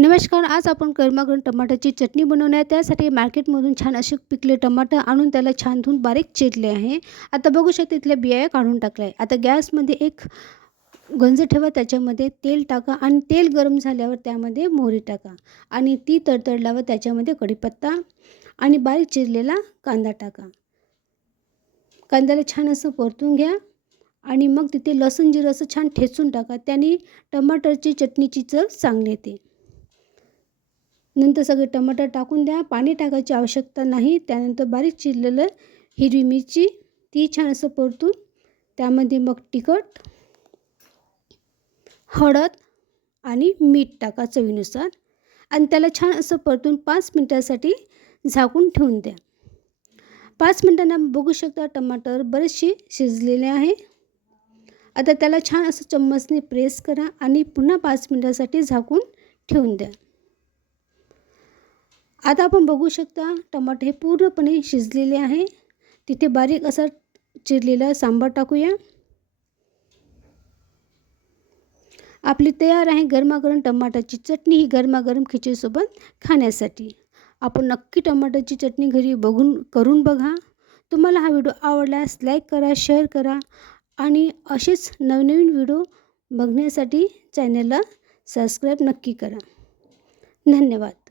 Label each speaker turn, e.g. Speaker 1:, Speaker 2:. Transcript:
Speaker 1: नमस्कार आज आपण गरमागरम टमाट्याची चटणी बनवणार आहे. त्यासाठी मार्केटमधून छान असे पिकले टमाटर आणून त्याला छान धुवून बारीक चिरले आहे. आता बघू शकता इथल्या बिया काढून टाकल्या आहे आता गॅसमध्ये एक गंज ठेवा त्याच्यामध्ये तेल टाका आणि तेल गरम झाल्यावर त्यामध्ये मोहरी टाका आणि ती तडतडल्यावर त्याच्यामध्ये कढीपत्ता आणि बारीक चिरलेला कांदा टाका. कांद्याला छान असं परतून घ्या आणि मग तिथे लसूण जिरं असं छान ठेचून टाका. त्याने टमाटरची चटणीची चव चांगली येते. नंतर सगळे टमाटर टाकून द्या. पाणी टाकायची आवश्यकता नाही. त्यानंतर बारीक चिरलेलं हिरवी मिरची ती छान असं परतून त्यामध्ये मग तिखट हळद आणि मीठ टाका चवीनुसार. आणि त्याला छान असं परतून पाच मिनटासाठी झाकून ठेवून द्या. पाच मिनटांना बघू शकता टमाटर बरेचसे शिजलेले आहे. आता त्याला छान असं चम्मचने प्रेस करा आणि पुन्हा पाच मिनटासाठी झाकून ठेवून द्या. आता आपण बघू शकता टमाटे हे पूर्णपणे शिजलेले आहे. तिथे बारीक असा चिरलेला सांबार टाकूया. आपली तयार आहे गरमागरम टमाटाची चटणी ही गरमागरम खिचडीसोबत खाण्यासाठी. आपण नक्की टमाटाची चटणी घरी बघून करून बघा. तुम्हाला हा व्हिडिओ आवडल्यास लाईक करा शेअर करा आणि असेच नवनवीन व्हिडिओ बघण्यासाठी चॅनलला सबस्क्राईब नक्की करा. धन्यवाद.